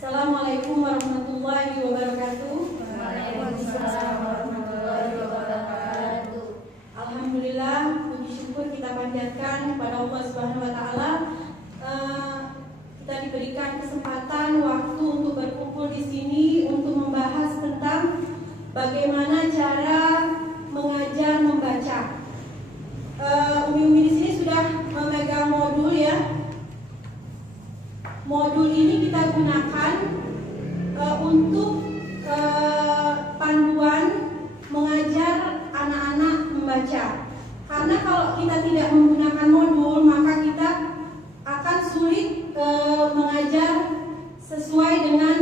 Assalamualaikum warahmatullahi wabarakatuh. Waalaikumsalam warahmatullahi wabarakatuh. Alhamdulillah, puji syukur kita panjatkan kepada Allah Subhanahu wa taala. Kita diberikan kesempatan waktu untuk berkumpul di sini untuk membahas tentang bagaimana cara mengajar membaca. Umi-umi di sini sudah memegang modul ya. Modul ini kita gunakan untuk panduan mengajar anak-anak membaca. Karena kalau kita tidak menggunakan modul, maka kita akan sulit mengajar sesuai dengan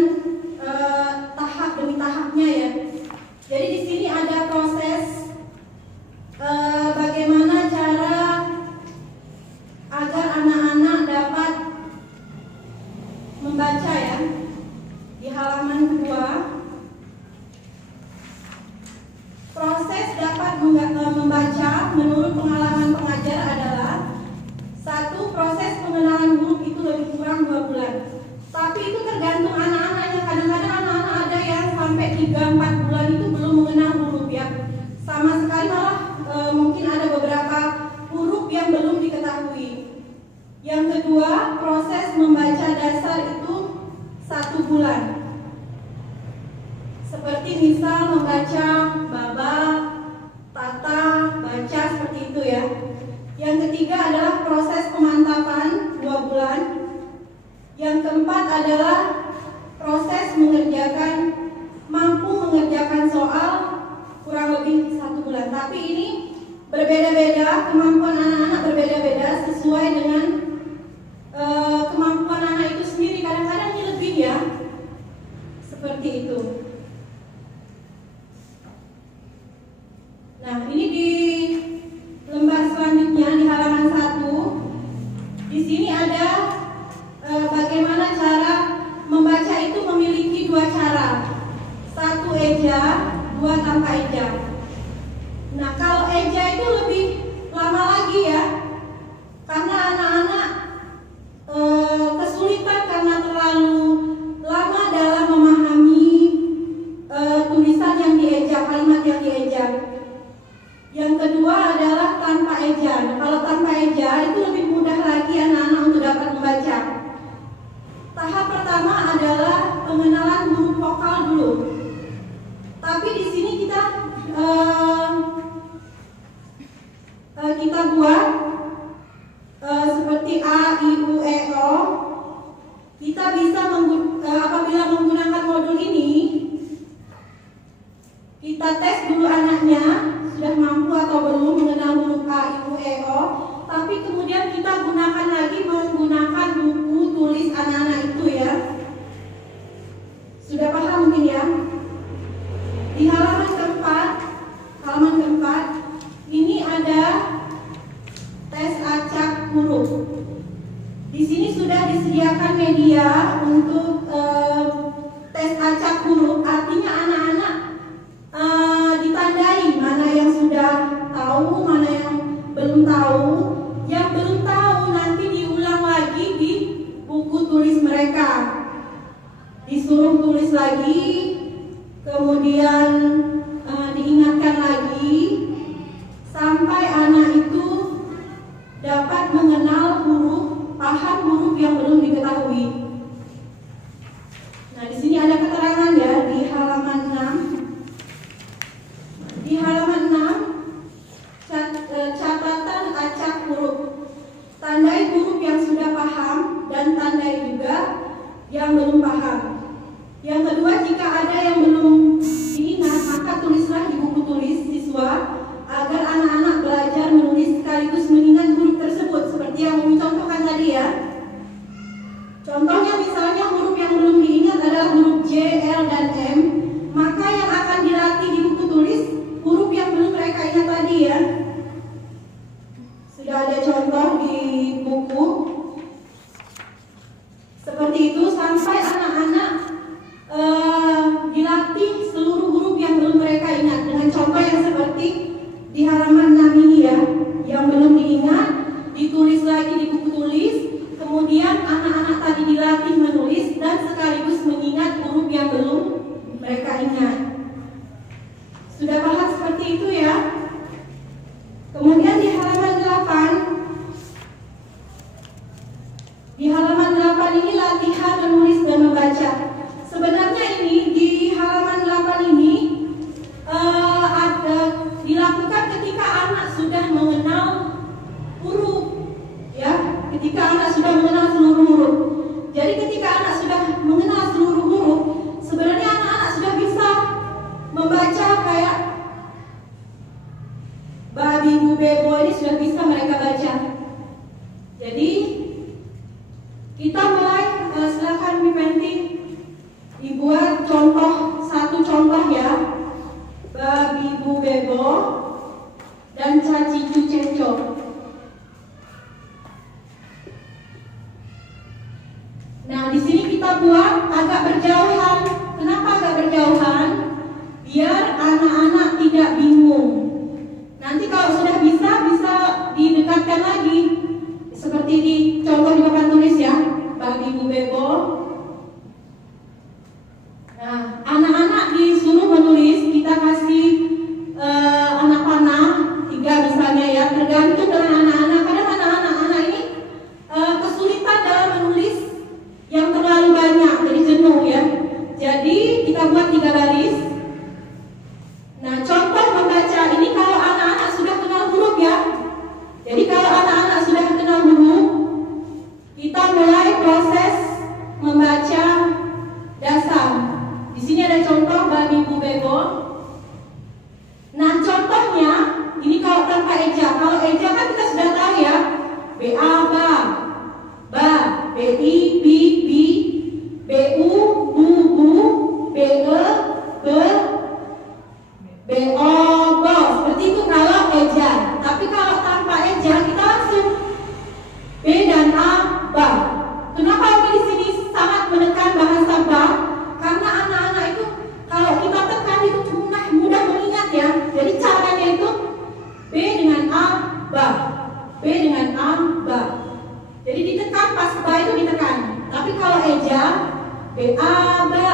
tahap demi tahapnya ya. Jadi di sini ada proses bagaimana cara agar anak-anak dapat membaca ya. Di halaman 2, proses dapat membaca menurut pengalaman pengajar adalah: 1. Proses pengenalan huruf itu lebih kurang 2 bulan. Tapi itu tergantung anak-anaknya. Kadang-kadang anak-anak ada yang sampai 3-4 bulan itu belum mengenal huruf ya. Sama sekali malah mungkin ada beberapa huruf yang belum diketahui. Yang kedua, proses membaca dasar itu 1 bulan. Seperti misal membaca baba, tata, baca seperti itu ya. Yang ketiga adalah proses pemantapan 2 bulan. Yang keempat adalah proses mampu mengerjakan soal kurang lebih 1 bulan. Tapi ini berbeda-beda, kemampuan anak-anak berbeda-beda sesuai dengan kemampuan anak itu sendiri. Kadang-kadang ini lebih ya, seperti itu. Nah, ini di lembar selanjutnya di halaman 1. Di sini ada bagaimana cara membaca itu memiliki 2 cara. 1 eja, 2 tanpa eja. Nah, kalau eja itu lebih lama lagi ya. Karena anak-anak kesulitan karena terlalu lama dalam memahami tulisan yang dieja, kalimat yang dieja. Yang kedua adalah tanpa eja. Nah, kalau tanpa eja itu lebih mudah lagi anak-anak untuk dapat membaca. Tahap pertama adalah pengenalan huruf vokal dulu. Tapi di sini kita buat seperti A, I, U, E, O. Kita bisa apabila menggunakan modul ini, kita tes dulu anaknya sudah mampu atau belum mengenal huruf A, I, U, E, O. Tapi kemudian kita gunakan lagi menggunakan buku tulis anak-anak itu ya. Sudah paham mungkin ya? Di halaman keempat, ini ada tes acak huruf. Di sini sudah disediakan media untuk tes acak huruf. Artinya anak-anak ditandai mana yang sudah tahu, mana yang belum tahu. Yang belum tahu nanti diulang lagi di buku tulis mereka. Disuruh tulis lagi, kemudian diingatkan lagi sampai anak itu dapat mengenal huruf, paham huruf yang belum diketahui. Nah, di sini ada keterangan ya di halaman 6. Di halaman 6 catatan acak huruf. Tandai huruf yang sudah paham dan tandai juga yang belum paham. Yang kedua, jika ada yang belum diingat, maka tulislah di buku tulis siswa agar anak-anak belajar menulis sekaligus mengingat huruf tersebut. Seperti yang Umi contohkan tadi ya. Contohnya misalnya huruf yang belum diingat adalah huruf J, L, dan M. Maka yang akan dilatih di buku tulis huruf yang belum mereka ingat tadi ya. Sudah ada contoh di buku. Seperti itu sampai anak-anak dilatih seluruh huruf yang belum mereka ingat. Dengan contoh yang seperti di halaman 6 ini ya. Yang belum diingat ditulis lagi di buku tulis. Kemudian anak-anak tadi dilatih menulis dan sekaligus 8 ini latihan menulis dan membaca. Sebenarnya ini di halaman 8 ini dilakukan ketika anak sudah mengenal huruf, ya. Ketika anak sudah mengenal seluruh huruf. Jadi ketika anak sudah mengenal seluruh huruf, sebenarnya anak-anak sudah bisa membaca kayak babi, bu, bebo, ini sudah bisa mereka baca. Jadi kita mulai, silakan Mipenti dibuat satu contoh ya. Babi, bu, bebo dan caci, cu, ceco. Nah, di sini kita buat agak berjauhan. Kenapa agak berjauhan? Biar anak-anak tidak bingung. Nanti kalau sudah bisa didekatkan lagi. Seperti di contoh di papan tulis ya. Babi, bu, bebo. Nah, anak-anak disuruh menulis. Kita kasih anak panah 3 misalnya ya. Tergantung dengan anak-anak. Kadang anak-anak ini kesulitan dalam menulis yang terlalu banyak, jadi jenuh ya. Jadi kita buat 3 baris. Nah, contoh membaca ini kalau anak-anak sudah kenal huruf ya. Jadi kalau anak-anak sudah kenal huruf, kita mulai proses membaca dasar. Di sini ada contoh babi, bu, bebo. Nah, contohnya ini kalau tanpa eja. Kalau eja kan kita sudah tahu ya. B-A, ba, B-I, bi, B-U, bu, B-E, B-O, bo. Seperti itu kalau eja. Tapi kalau tanpa eja kita langsung B dan A, ba. Kenapa kami di sini sangat menekan bahasa ba? Karena anak-anak itu kalau kita tekan itu mudah mengingat ya. Jadi caranya itu B dengan A, ba. B dengan A, ba. Jadi ditekan pas ba itu ditekan. Tapi kalau eja B-A, ba.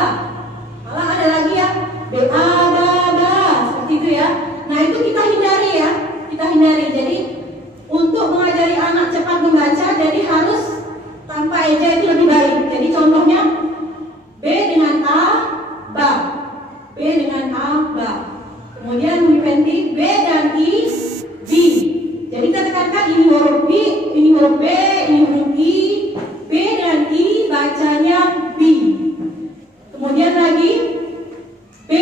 Malah ada lagi ya B-A, ba. Seperti itu ya. Nah, itu kita hindari ya. Kita hindari. Jadi untuk mengajari anak cepat membaca, jadi harus tanpa eja itu lebih baik. Jadi contohnya B dengan A, ba. B dengan A, ba. Kemudian Mipenti B dan I, bi. Jadi kita tekankan ini huruf B, ini huruf B, ini huruf I. B dan I bacanya bi. Kemudian lagi B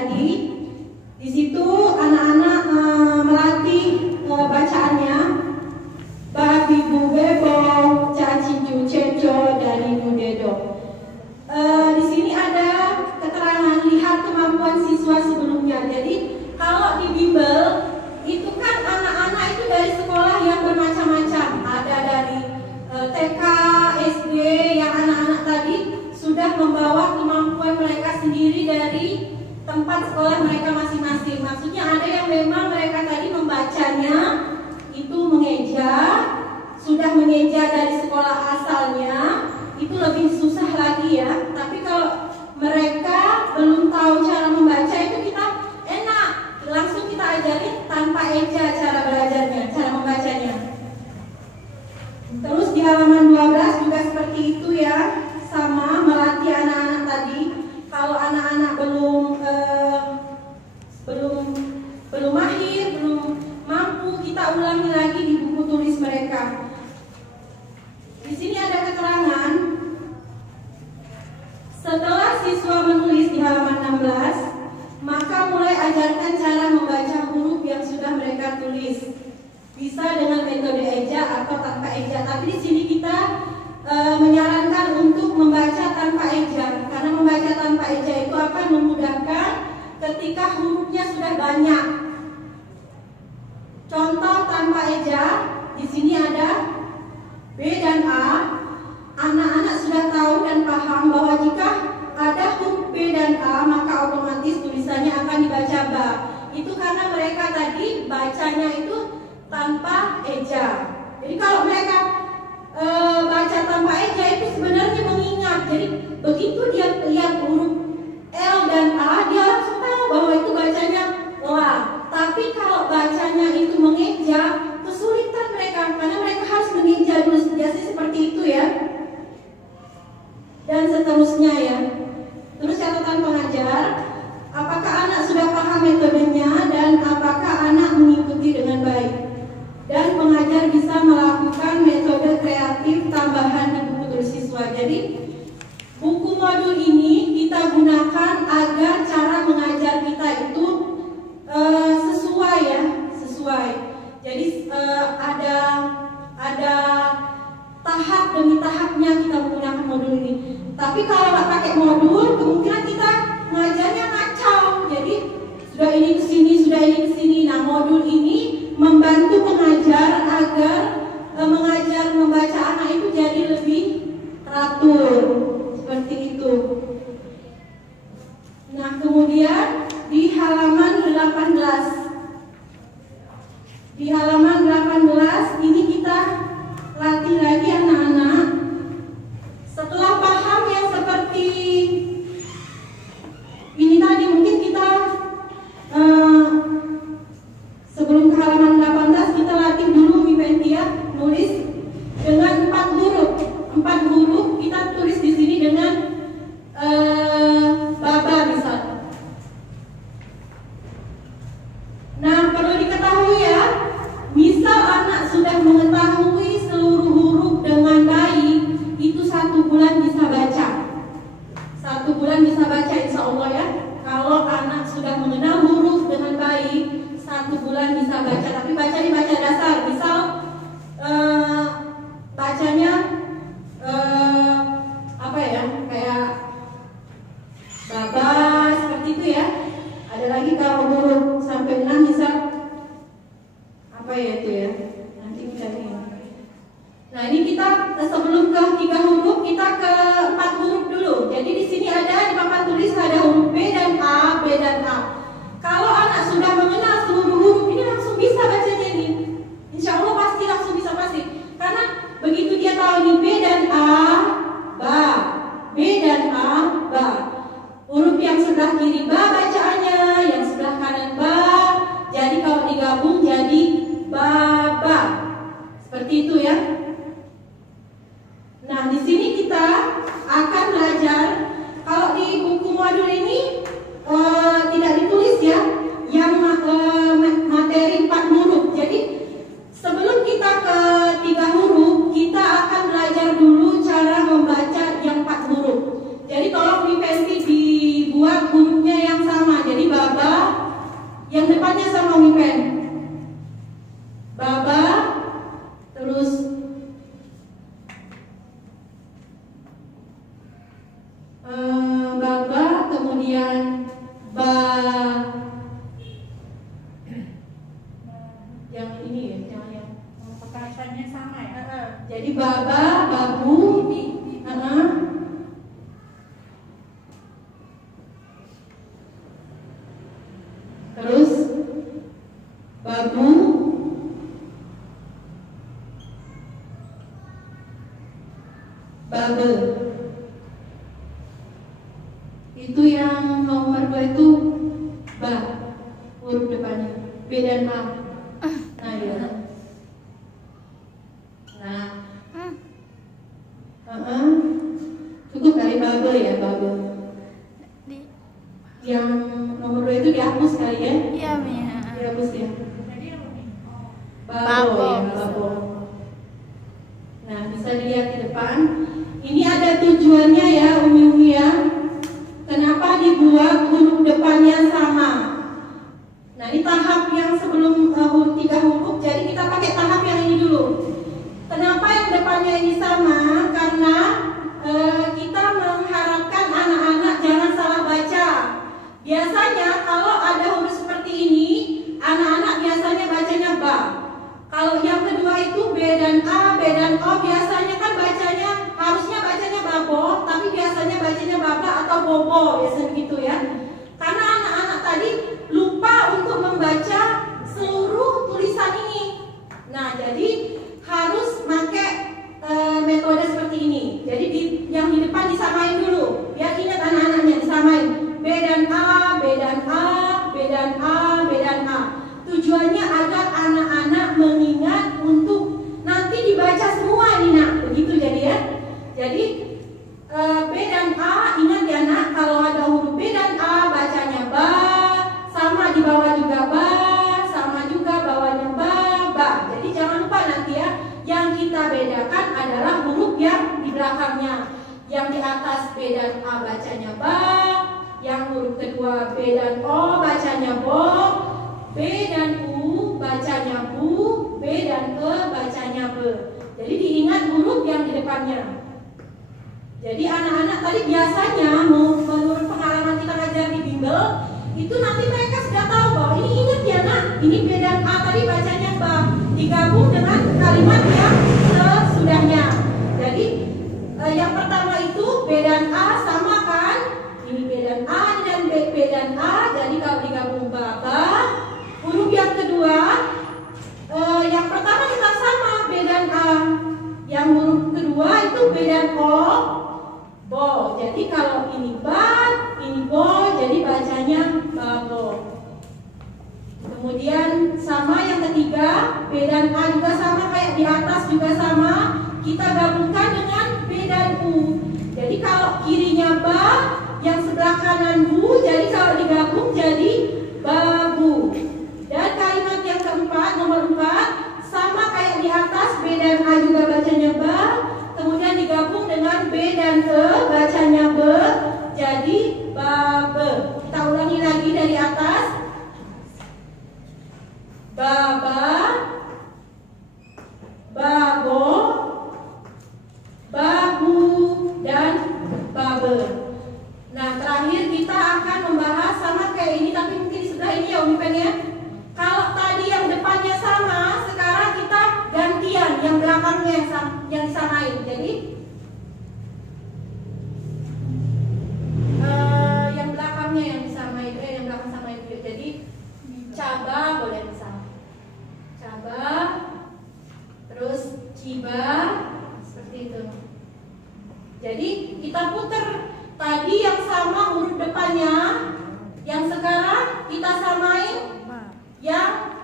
tadi. Di situ anak-anak melatih bacaannya. Babi bu bebo, caci cu ceco, dari bu dedo. Di sini ada keterangan lihat kemampuan siswa sebelumnya. Jadi kalau di bimbel itu kan anak-anak itu dari sekolah yang bermacam-macam. Ada dari TK, SD, yang anak-anak tadi sudah membawa kemampuan mereka sendiri dari tempat sekolah mereka masing-masing. Maksudnya ada yang memang mereka tadi membacanya itu mengeja, sudah mengeja dari sekolah asalnya, itu lebih susah lagi ya. Tapi kalau mereka belum tahu cara membaca itu kita enak, langsung kita ajarin tanpa eja cara belajarnya, cara membacanya. Terus di halaman 12 juga seperti itu ya, sama melatih anak-anak tadi. Kalau anak-anak belum mahir, belum mampu, kita ulangi lagi di buku tulis mereka. Di sini ada keterangan setelah siswa menulis di halaman 16, maka mulai ajarkan cara membaca huruf yang sudah mereka tulis. Bisa dengan metode eja atau tanpa eja. Tapi di sini kita menyarankan untuk membaca tanpa eja, karena membaca tanpa eja itu akan memudahkan ketika hurufnya sudah banyak. Contoh tanpa eja, di sini ada B dan A. Anak-anak sudah tahu dan paham bahwa jika ada huruf B dan A, maka otomatis tulisannya akan dibaca ba. Itu karena mereka tadi bacanya itu tanpa eja. Jadi kalau mereka baca tanpa eja itu sebenarnya mengingat. Jadi begitu dia lihat huruf L dan A, dia langsung tahu bahwa itu bacanya la. Tapi kalau bacanya itu mengeja, kesulitan mereka karena mereka harus mengeja dulu. Biasanya seperti itu ya. Dan seterusnya ya. Terus catatan pengajar, apakah anak sudah paham metodenya dan apakah anak mengikuti dengan baik? Dan pengajar bisa melakukan metode kreatif tambahan di buku tulis siswa. Jadi buku modul ini kita gunakan agar cara mengajar kita itu sesuai ya, sesuai. Jadi ada tahap demi tahapnya kita menggunakan modul ini. Tapi kalau nggak pakai modul, kemungkinan kita mengajarnya ngacau. Jadi sudah ini ke sini, sudah ini ke sini. Nah, modul ini membantu pengajar agar mengajar membaca anak itu jadi lebih teratur. Seperti itu. Nah, kemudian di halaman 18. Di halaman 18 ini kita latih lagi anak-anak. Setelah paham yang seperti ini tadi, mungkin kita sebelum ke halaman 18 kita latih dulu Mipentia nulis dengan 4 huruf. 4 huruf kita tulis di sini dengan baba misalnya. Nah, perlu diketahui ya, misal anak sudah mengetahui seluruh huruf dengan baik, itu 1 bulan bisa baca. 1 bulan bisa baca insya Allah ya. Kalau anak sudah mengenal huruf dengan baik, 1 bulan bisa baca. Tapi baca dasar, misal bacanya apa ya, kayak baba seperti itu ya. Ada lagi kalau huruf sampai 6 misal apa ya itu ya, nanti kita lihat. Nah, ini kita sebelum ke 3 huruf, kita ke 4 huruf dulu. Jadi di sini ada di papan tulis ada huruf B dan A, B dan A. Kalau anak sudah mengenal seluruh huruf ini langsung bisa bacanya ini. Insya Allah pasti langsung bisa pasti. Karena begitu dia tahu ini B dan A, ba. B dan A, ba. Huruf yang sebelah kiri ba bacaannya, yang sebelah kanan ba. Jadi kalau digabung jadi baba. Seperti itu ya. Nah, di sini kita akan belajar. Kalau di buku modul ini tidak ditulis ya, yang materi 4 huruf. Jadi sebelum kita ke 3 huruf, kita akan belajar dulu cara membaca yang 4 huruf. Jadi tolong di pensi dibuat hurufnya yang Yang depannya sama Umi Pen. Baba, terus baba, kemudian yang ini ya, jangan yang Kekaitannya sama ya. jadi baba, babu, terus babu, babe. Itu yang nomor 2 itu ba, huruf depannya B dan A. Nah ya. Nah, cukup kali babe ya, babe. Yang nomor 2 itu dihapus kali ya? Iya, Mia. Dihapus ya. Jadi apa nih? Babo ya, babo. Nah, bisa dilihat di depan. Ini ada tujuannya ya, Umi-umi ya. Kenapa dibuat huruf depannya sama? Nah, ini tahap yang sebelum 3 huruf. Jadi kita pakai tahap yang ini dulu. Kenapa yang depannya ini sama? Karena kita mengharapkan anak-anak jangan salah baca. Biasanya kalau ada huruf seperti ini, anak-anak biasanya bacanya ba. Kalau yang kedua itu B dan A, B dan O, biasanya kan bacanya, harusnya bacanya babo, tapi biasanya bacanya baba atau bobo, biasanya gitu ya. Karena anak-anak tadi lupa untuk membaca seluruh tulisan ini. Nah, jadi harus pakai metode seperti ini. Jadi yang di depan disamain dulu, biar ingat anak-anaknya disamain. B dan A, B dan A, B dan A, B dan A. Tujuannya agar anak-anak mengingat untuk nanti dibaca semua nih nak, begitu jadi ya. Jadi B dan A, ingat ya nak, kalau ada huruf B dan A bacanya ba, sama di bawah juga ba, sama juga bawahnya ba, ba. Jadi jangan lupa nanti ya, yang kita bedakan adalah huruf yang di belakangnya. Yang di atas B dan A bacanya ba, yang huruf kedua B dan O bacanya bo, B dan U bacanya bu, B dan E bacanya be. Jadi diingat huruf yang di depannya. Jadi anak-anak tadi biasanya menurut pengalaman kita ngajar di bimbel, itu nanti mereka sudah tahu bahwa ini ingat ya nak, ini B dan A tadi bacanya ba, digabung dengan kalimat yang sesudahnya. Jadi yang pertama itu B dan A sama kan? Ini B dan A dan B dan A, jadi kalau digabung baba. Huruf yang kedua, yang pertama kita sama B dan A. Yang huruf kedua itu B dan O, bo. Jadi kalau ini ba, ini bo, jadi bacanya babo. Kemudian sama yang ketiga, B dan A juga sama kayak di atas juga sama. Kita gabungkan dengan B dan U. Jadi kalau kirinya ba, yang sebelah kanan bu, jadi kalau digabung jadi babu. Dan kalimat yang keempat, nomor 4, sama kayak di atas, B dan A juga bacanya ba, kemudian digabung dengan B dan E bacanya be, jadi babe. Kita ulangi lagi dari atas. Baba, babo, babu, dan babe. Nah, terakhir kita akan membahas sama kayak ini, tapi mungkin di sebelah ini ya Umi Pen ya. Kalau tadi yang depannya sama, sekarang kita gantian yang belakangnya yang disamain. Jadi yang belakangnya yang disamain, yang belakang sama itu. Jadi caba boleh misal, caba, terus ciba, seperti itu. Jadi kita putar tadi yang sama huruf depannya, yang sekarang kita samain yang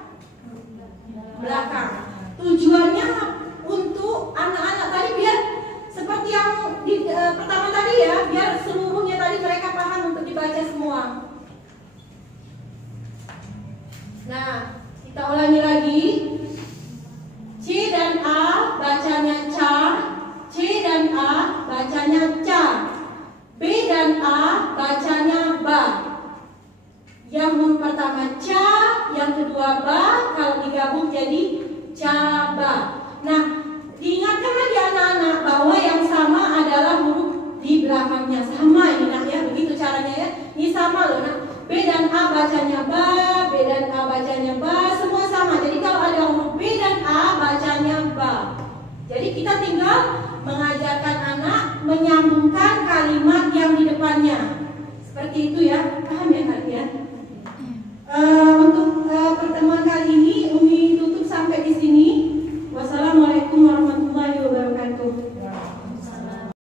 belakang. Tujuannya untuk anak-anak tadi biar seperti yang pertama tadi ya, biar seluruhnya tadi mereka paham untuk dibaca semua. Nah, kita ulangi lagi. C dan A bacanya ca, C dan A bacanya ca, B dan A bacanya ba. Yang huruf pertama ca, yang kedua ba, kalau digabung jadi caba. Nah, diingatkan lagi anak-anak bahwa yang sama adalah huruf di belakangnya. Sama ini nak ya, begitu caranya ya. Ini sama loh nak. B dan A bacanya ba, B dan A bacanya ba, semua sama. Jadi kalau ada huruf B dan A bacanya ba. Jadi kita tinggal mengajarkan anak menyambungkan